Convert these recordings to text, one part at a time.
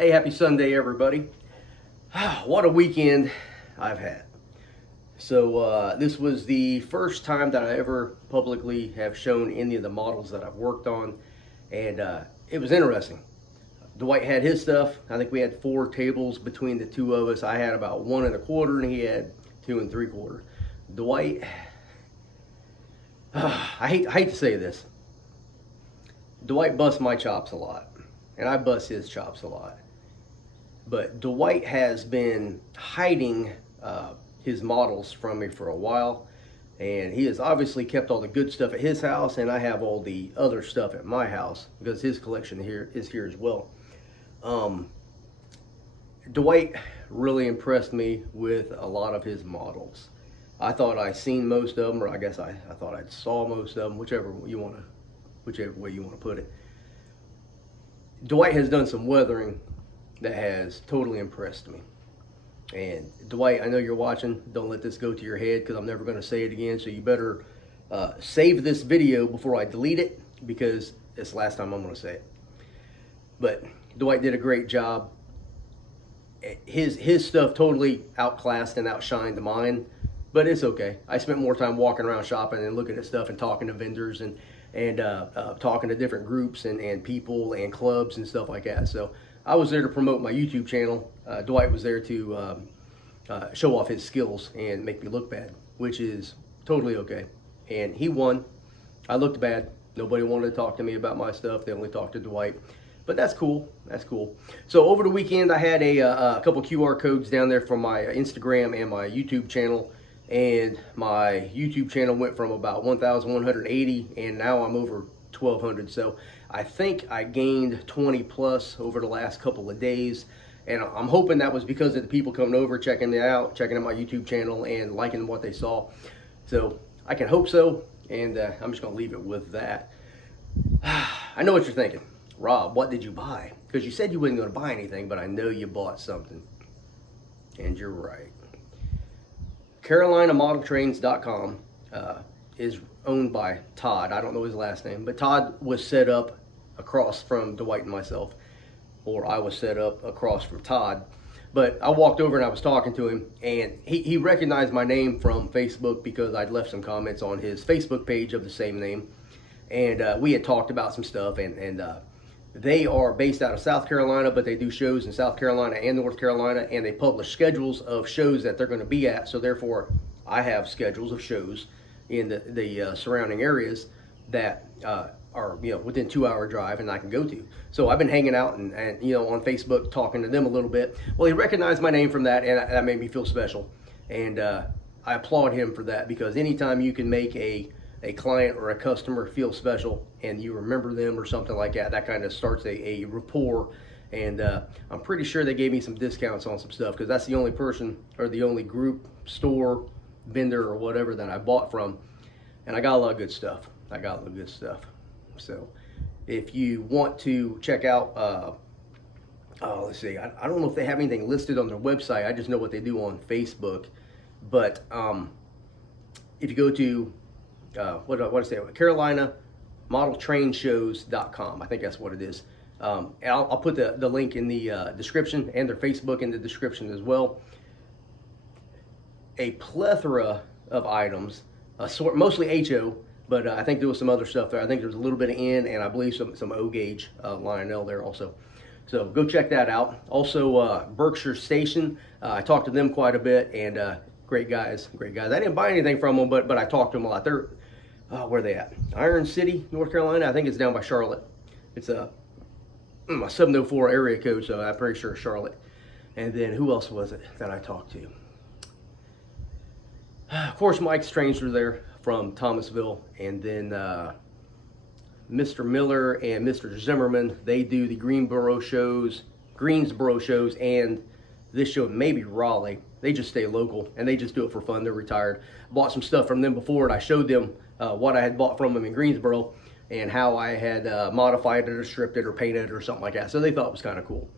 Hey, happy Sunday, everybody. What a weekend I've had. So this was the first time that I ever publicly have shown any of the models that I've worked on, and it was interesting. Dwight had his stuff. I think we had 4 tables between the two of us. I had about 1 1/4 and he had 2 3/4. Dwight, I hate to say this. Dwight busts my chops a lot, and I bust his chops a lot. But Dwight has been hiding his models from me for a while, and he has obviously kept all the good stuff at his house, and I have all the other stuff at my house because his collection here is here as well. Dwight really impressed me with a lot of his models. I thought I seen most of them, or I guess I thought I saw most of them, whichever way you want to put it. Dwight has done some weathering that has totally impressed me. And Dwight, I know you're watching. Don't let this go to your head because I'm never going to say it again. So you better save this video before I delete it because it's the last time I'm going to say it. But Dwight did a great job. His stuff totally outclassed and outshined mine, but it's okay. I spent more time walking around shopping and looking at stuff and talking to vendors and talking to different groups and people and clubs and stuff like that. So I was there to promote my YouTube channel. Dwight was there to show off his skills and make me look bad, which is totally okay. And he won. I looked bad. Nobody wanted to talk to me about my stuff. They only talked to Dwight. But that's cool. That's cool. So over the weekend, I had a couple QR codes down there from my Instagram and my YouTube channel. And my YouTube channel went from about 1,180 and now I'm over 1,200. So I think I gained 20 plus over the last couple of days. And I'm hoping that was because of the people coming over, checking it out, checking out my YouTube channel and liking what they saw. So I can hope so. And I'm just going to leave it with that. I know what you're thinking. Rob, what did you buy? Because you said you wasn't going to buy anything, but I know you bought something. And you're right. CarolinaModelTrains.com is owned by Todd. I don't know his last name, but Todd was set up across from Dwight and myself, or I was set up across from Todd. But I walked over and I was talking to him, and he recognized my name from Facebook because I'd left some comments on his Facebook page of the same name. And we had talked about some stuff, and they are based out of South Carolina, but they do shows in South Carolina and North Carolina, and they publish schedules of shows that they're going to be at. So therefore, I have schedules of shows in the surrounding areas that are within 2-hour drive and I can go to. So I've been hanging out and on Facebook talking to them a little bit. Well, he recognized my name from that, and that made me feel special. And I applaud him for that, because anytime you can make a client or a customer feel special and you remember them or something like that, that kind of starts a rapport. And I'm pretty sure they gave me some discounts on some stuff, because that's the only person or the only group, store, vendor, or whatever that I bought from. And I got a lot of good stuff. So if you want to check out, let's see, I don't know if they have anything listed on their website. I just know what they do on Facebook. But if you go to what did I say? CarolinaModelTrainShows.com. I think that's what it is. And I'll put the link in the description, and their Facebook in the description as well. A plethora of items, mostly HO, but I think there was some other stuff there. I think there's a little bit of N, and I believe some O gauge Lionel there also. So go check that out. Also, Berkshire Station. I talked to them quite a bit, and great guys. I didn't buy anything from them, but I talked to them a lot. They're where are they at? Iron City, North Carolina. I think it's down by Charlotte. It's a 704 area code, so I'm pretty sure it's Charlotte. And then who else was it that I talked to? Of course, Mike Stranger there from Thomasville, and then Mr. Miller and Mr. Zimmerman. They do the Greensboro shows, and this show, maybe Raleigh. They just stay local, and they just do it for fun. They're retired. Bought some stuff from them before, and I showed them what I had bought from them in Greensboro and how I had modified it or stripped it or painted it or something like that. So they thought it was kind of cool.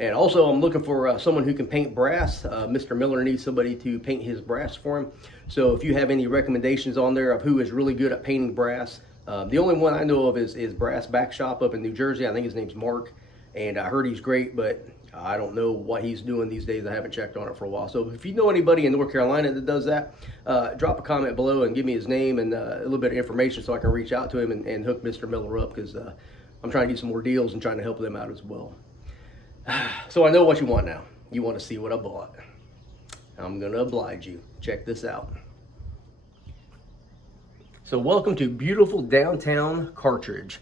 And also, I'm looking for someone who can paint brass. Mr. Miller needs somebody to paint his brass for him. So if you have any recommendations on there of who is really good at painting brass, the only one I know of is Brass Back Shop up in New Jersey. I think his name's Mark. and I heard he's great, but I don't know what he's doing these days. I haven't checked on it for a while. So if you know anybody in North Carolina that does that, drop a comment below and give me his name and a little bit of information so I can reach out to him and hook Mr. Miller up, because I'm trying to get some more deals and trying to help them out as well. So I know what you want now. You want to see what I bought. I'm going to oblige you. Check this out. So welcome to beautiful downtown Cartridge.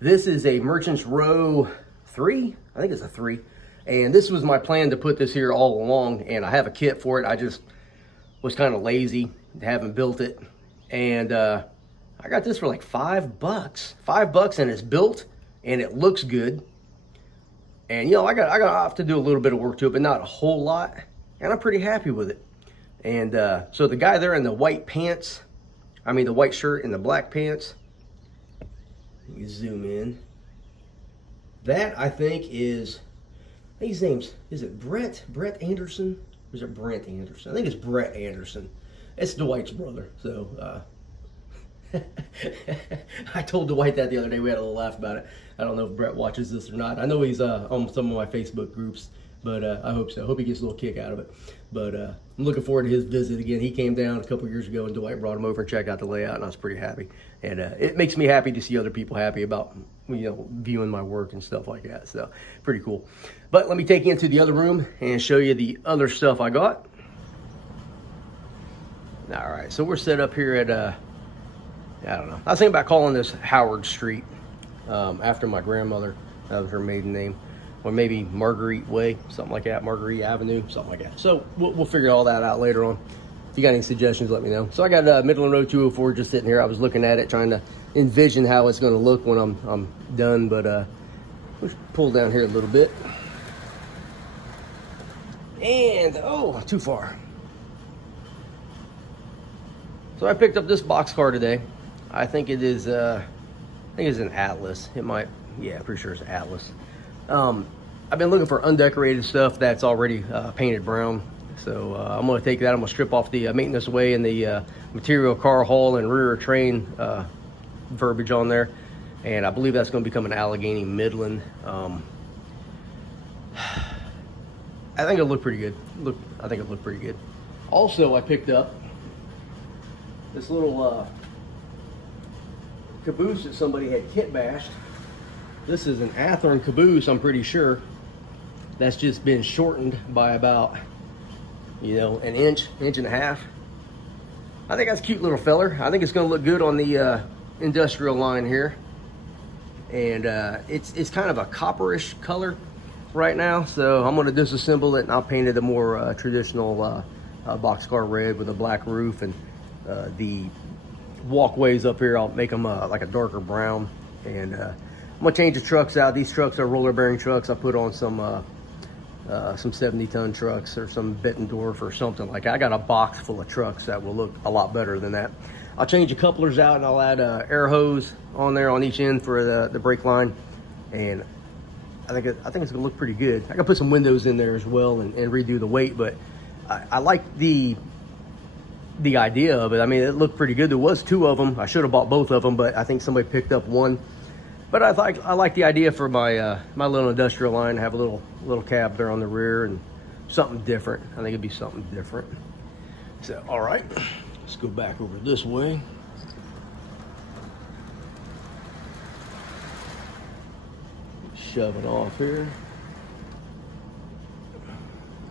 This is a Merchants Row 3. I think it's a 3. And this was my plan to put this here all along, and I have a kit for it. I just was kind of lazy, haven't built it. And I got this for like $5. $5, and it's built and it looks good. And I have to do a little bit of work to it, but not a whole lot. And I'm pretty happy with it. And so the guy there in the white pants, the white shirt and the black pants, let me zoom in. That I think is, his name's, is it Brett Anderson? Or is it Brent Anderson? I think it's Brett Anderson. It's Dwight's brother. So I told Dwight that the other day. We had a little laugh about it. I don't know if Brett watches this or not. I know he's on some of my Facebook groups, but I hope so. I hope he gets a little kick out of it. But I'm looking forward to his visit again. He came down a couple years ago, and Dwight brought him over and checked out the layout, and I was pretty happy. And it makes me happy to see other people happy about viewing my work and stuff like that. So pretty cool. But let me take you into the other room and show you the other stuff I got. All right, so we're set up here at I don't know. I was thinking about calling this Howard Street after my grandmother. That was her maiden name. Or maybe Marguerite Way, something like that. Marguerite Avenue, something like that. So we'll figure all that out later on. If you got any suggestions, let me know. So I got Midland Road 204 just sitting here. I was looking at it, trying to envision how it's going to look when I'm done. But let's pull down here a little bit. And, oh, too far. So I picked up this boxcar today. I think it is, I think it's an Atlas. It might, yeah, pretty sure it's Atlas. I've been looking for undecorated stuff that's already painted brown. So I'm going to take that. I'm going to strip off the maintenance away and the material car haul and rear train verbiage on there. And I believe that's going to become an Allegheny Midland. I think it'll look pretty good. I think it'll look pretty good. Also, I picked up this little caboose that somebody had kit bashed. This is an Athearn caboose, I'm pretty sure. That's just been shortened by about, an inch and a half. I think that's a cute little feller. I think it's gonna look good on the industrial line here. And it's kind of a copperish color right now. So I'm gonna disassemble it and I'll paint it a more traditional boxcar red with a black roof. And the walkways up here, I'll make them like a darker brown. And I'm gonna change the trucks out. These trucks are roller bearing trucks. I put on some 70-ton trucks or some Bettendorf or something like that. I got a box full of trucks that will look a lot better than that. I'll change the couplers out and I'll add air hose on there on each end for the brake line. And I think it's gonna look pretty good. I can put some windows in there as well and redo the weight, but I like the idea of it. I mean, it looked pretty good. There was two of them. I should have bought both of them, but I think somebody picked up one. But I like the idea for my my little industrial line to have a little cab there on the rear and something different. I think it'd be something different. So, all right, let's go back over this way. Shove it off here.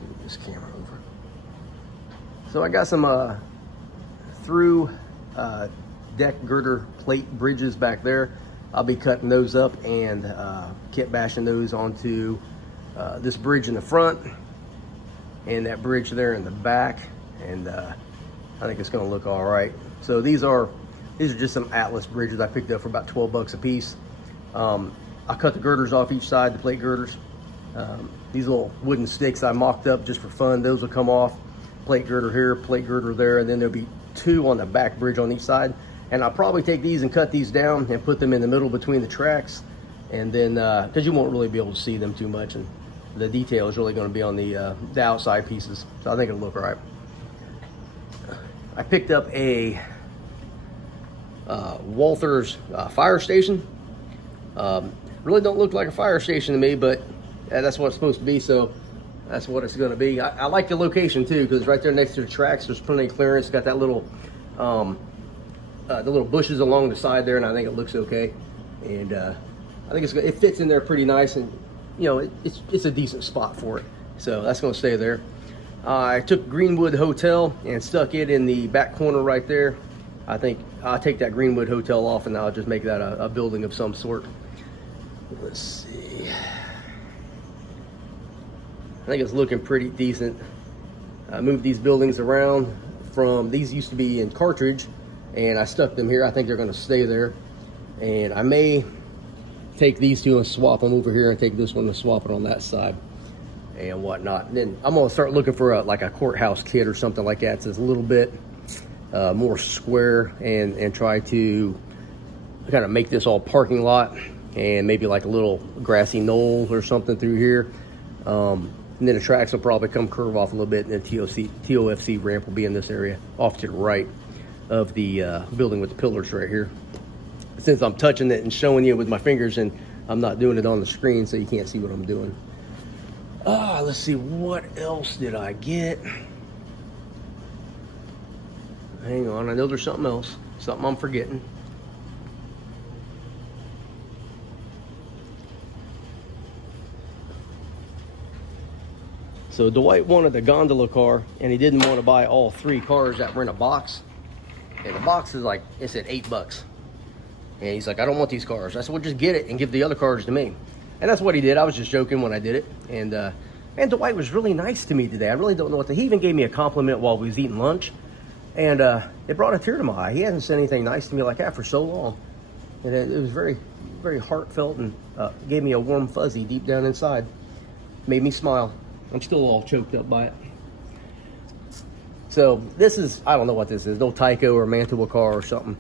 Move this camera over. So I got some through deck girder plate bridges back there. I'll be cutting those up and kit bashing those onto this bridge in the front and that bridge there in the back, and I think it's going to look all right. So these are just some Atlas bridges I picked up for about 12 bucks a piece. I cut the girders off each side, the plate girders. These little wooden sticks I mocked up just for fun, those will come off. Plate girder here, plate girder there, and then there'll be two on the back bridge on each side. And I'll probably take these and cut these down and put them in the middle between the tracks. And then, because you won't really be able to see them too much, and the detail is really going to be on the outside pieces. So I think it'll look all right. I picked up a Walther's fire station. Really don't look like a fire station to me, but that's what it's supposed to be, so that's what it's going to be. I like the location too, because right there next to the tracks, there's plenty of clearance. Got that little, the little bushes along the side there, and I think it looks okay. And I think it fits in there pretty nice, and you know, it's a decent spot for it. So that's going to stay there. I took Greenwood Hotel and stuck it in the back corner right there. I think I'll take that Greenwood Hotel off, and I'll just make that a building of some sort. Let's see. I think it's looking pretty decent. I moved these buildings around from, these used to be in Cartridge, and I stuck them here. I think they're going to stay there. And I may take these two and swap them over here, and take this one and swap it on that side and whatnot. And then I'm going to start looking for like a courthouse kit or something like that. So it's a little bit more square, and try to kind of make this all parking lot, and maybe like a little grassy knoll or something through here. And then the tracks will probably come curve off a little bit, and then TOFC ramp will be in this area off to the right of the building with the pillars right here. Since I'm touching it and showing you with my fingers, and I'm not doing it on the screen, so you can't see what I'm doing. Let's see, what else did I get? Hang on, I know there's something else, something I'm forgetting. So Dwight wanted the gondola car, and he didn't want to buy all 3 cars that were in a box. And the box is like, it said $8. And he's like, I don't want these cars. I said, well, just get it and give the other cars to me. And that's what he did. I was just joking when I did it. And Dwight was really nice to me today. I really don't know what to, he even gave me a compliment while we was eating lunch. And it brought a tear to my eye. He hasn't said anything nice to me like that for so long. And it was very, very heartfelt, and gave me a warm fuzzy deep down inside. Made me smile. I'm still all choked up by it. So this is, I don't know what this is, no Tyco or Mantua car or something.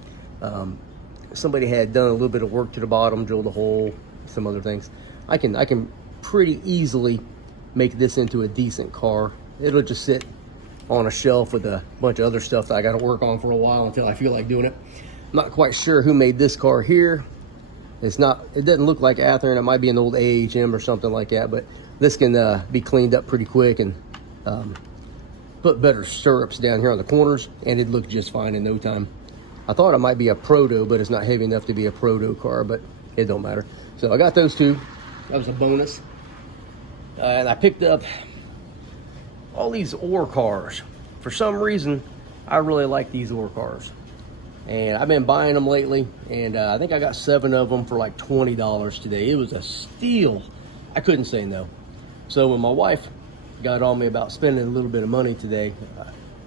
Somebody had done a little bit of work to the bottom, drilled a hole, some other things. I can pretty easily make this into a decent car. It'll just sit on a shelf with a bunch of other stuff that I got to work on for a while until I feel like doing it. I'm not quite sure who made this car here. It doesn't look like Athearn. It might be an old AHM or something like that, but this can be cleaned up pretty quick, and put better stirrups down here on the corners, and it'd look just fine in no time. I thought it might be a proto, but it's not heavy enough to be a proto car, but it don't matter. So I got those two. That was a bonus. And I picked up all these ore cars. For some reason, I really like these ore cars. And I've been buying them lately, and I think I got 7 of them for like $20 today. It was a steal. I couldn't say no. So when my wife got on me about spending a little bit of money today,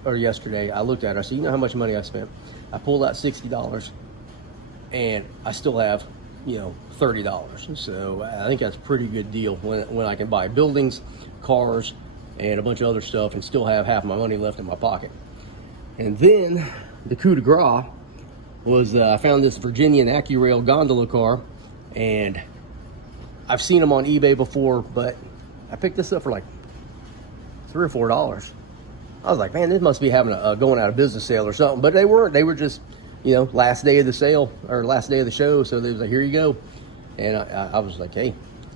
or yesterday, I looked at her, I said, you know how much money I spent? I pulled out $60, and I still have, you know, $30. So I think that's a pretty good deal when I can buy buildings, cars, and a bunch of other stuff, and still have half my money left in my pocket. And then the coup de grace was I found this Virginian AccuRail gondola car, and I've seen them on eBay before, but I picked this up for like $3 or $4. I was like, man, this must be having a going out of business sale or something. But they weren't. They were just, you know, last day of the sale or last day of the show. So they was like, here you go. And I was like, hey,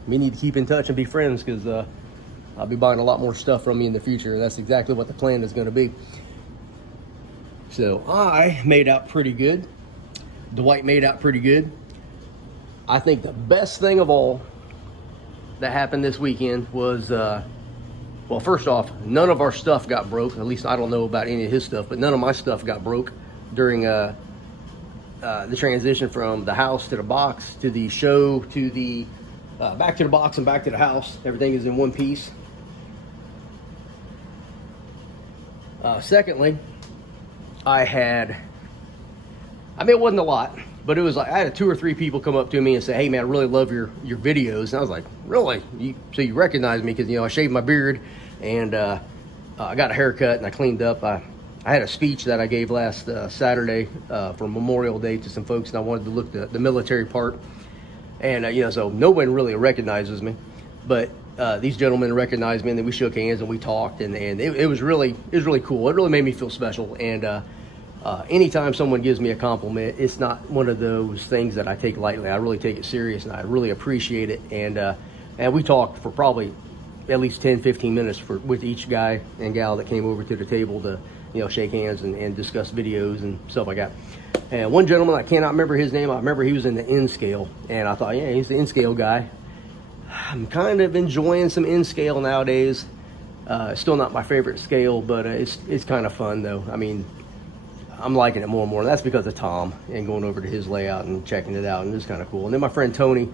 we need to keep in touch and be friends, because I'll be buying a lot more stuff from you in the future. That's exactly what the plan is going to be. So I made out pretty good. Dwight made out pretty good. I think the best thing of all that happened this weekend was, well, first off, none of our stuff got broke. At least I don't know about any of his stuff, but none of my stuff got broke during the transition from the house to the box to the show to the back to the box and back to the house. Everything is in one piece. Secondly, I mean, it wasn't a lot, but it was like I had 2 or 3 people come up to me and say, hey man, I really love your videos. And I was like, really? So you recognize me? Because, you know, I shaved my beard, and I got a haircut, and I cleaned up. I had a speech that I gave last Saturday for Memorial Day to some folks, and I wanted to look the military part. And you know, so no one really recognizes me, but these gentlemen recognized me, and then we shook hands and we talked, and it was really cool. It really made me feel special. And anytime someone gives me a compliment, it's not one of those things that I take lightly. I really take it serious, and I really appreciate it. And we talked for probably at least 10-15 minutes with each guy and gal that came over to the table to, you know, shake hands and discuss videos and stuff like that. And one gentleman, I cannot remember his name. I remember he was in the N scale, and I thought, yeah, he's the N scale guy. I'm kind of enjoying some N scale nowadays. Still not my favorite scale, but it's kind of fun though. I mean, I'm liking it more and more. And that's because of Tom and going over to his layout and checking it out, and it's kind of cool. And then my friend Tony,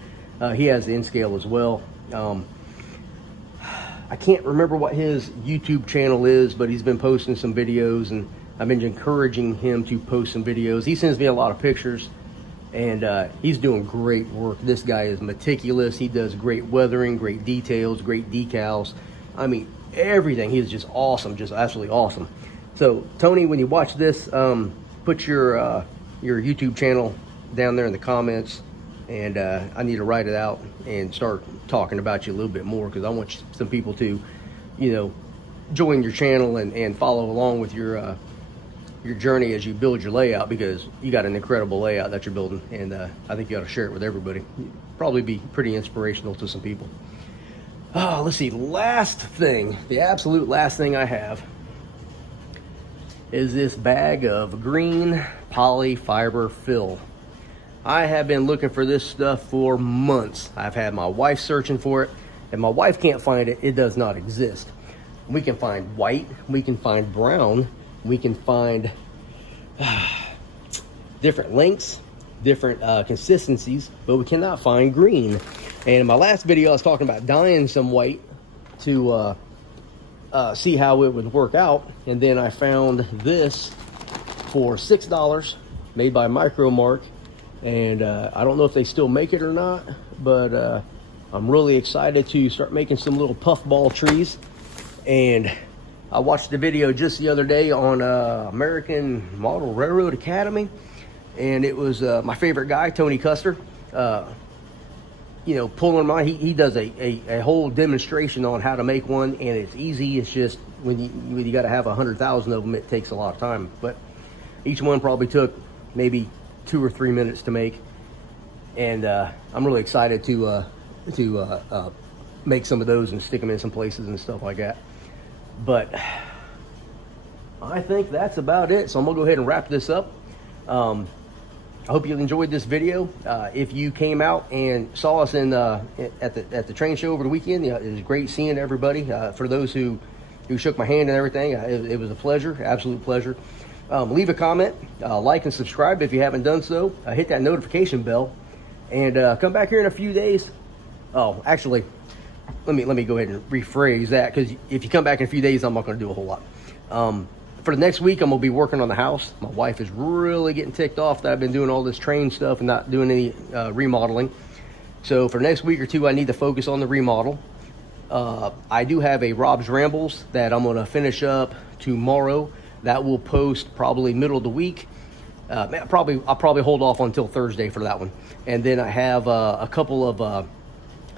he has the N scale as well. I can't remember what his YouTube channel is, but he's been posting some videos, and I've been encouraging him to post some videos. He sends me a lot of pictures, and he's doing great work. This guy is meticulous. He does great weathering, great details, great decals. I mean, everything. He is just awesome, just absolutely awesome. So Tony, when you watch this, put your YouTube channel down there in the comments, and I need to write it out and start talking about you a little bit more, because I want some people to, you know, join your channel and follow along with your journey as you build your layout, because you got an incredible layout that you're building, and I think you ought to share it with everybody. Probably be pretty inspirational to some people. Let's see, last thing, the absolute last thing I have is this bag of green poly fiber fill. I have been looking for this stuff for months. I've had my wife searching for it, and my wife can't find it. It does not exist. We can find white, we can find brown, we can find different lengths, different consistencies, but we cannot find green. And in my last video, I was talking about dyeing some white to see how it would work out. And then I found this for $6, made by Micromark. And I don't know if they still make it or not, but I'm really excited to start making some little puffball trees. And I watched the video just the other day on American Model Railroad Academy, and it was my favorite guy, Tony Custer, you know, pulling mine. He does a whole demonstration on how to make one, and it's easy. It's just when you got to have 100,000 of them, it takes a lot of time. But each one probably took maybe 2 or 3 minutes to make, and I'm really excited to make some of those and stick them in some places and stuff like that. But I think that's about it, so I'm gonna go ahead and wrap this up. I hope you enjoyed this video. If you came out and saw us at the train show over the weekend, it was great seeing everybody. For those who shook my hand and everything, it was a pleasure, absolute pleasure. Leave a comment, like and subscribe if you haven't done so. Hit that notification bell, and come back here in a few days. Oh, actually, let me go ahead and rephrase that, because if you come back in a few days, I'm not going to do a whole lot. For the next week, I'm going to be working on the house. My wife is really getting ticked off that I've been doing all this train stuff and not doing any remodeling. So for the next week or two, I need to focus on the remodel. I do have a Rob's Rambles that I'm going to finish up tomorrow. That will post probably middle of the week. I'll probably hold off until Thursday for that one. And then I have a couple of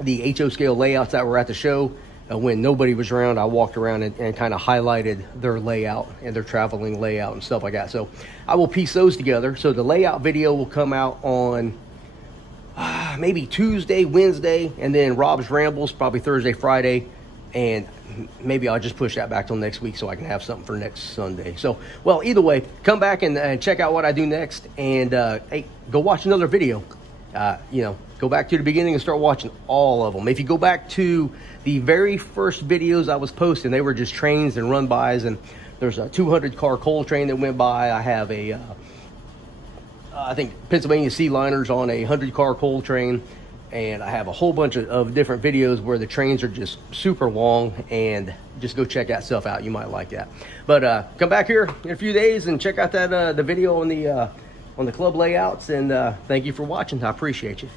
the HO scale layouts that were at the show. When nobody was around, I walked around and kind of highlighted their layout and their traveling layout and stuff like that. So I will piece those together. So the layout video will come out on maybe Tuesday, Wednesday, and then Rob's Rambles probably Thursday, Friday, and maybe I'll just push that back till next week so I can have something for next Sunday. So, well, either way, come back and check out what I do next, and hey, go watch another video. You know, go back to the beginning and start watching all of them. If you go back to the very first videos I was posting, they were just trains and run-bys, and there's a 200-car coal train that went by. I have a, I think, Pennsylvania Sea Liners on a 100-car coal train, and I have a whole bunch of different videos where the trains are just super long, and just go check that stuff out. You might like that. But come back here in a few days and check out that the video on the club layouts, and thank you for watching. I appreciate you.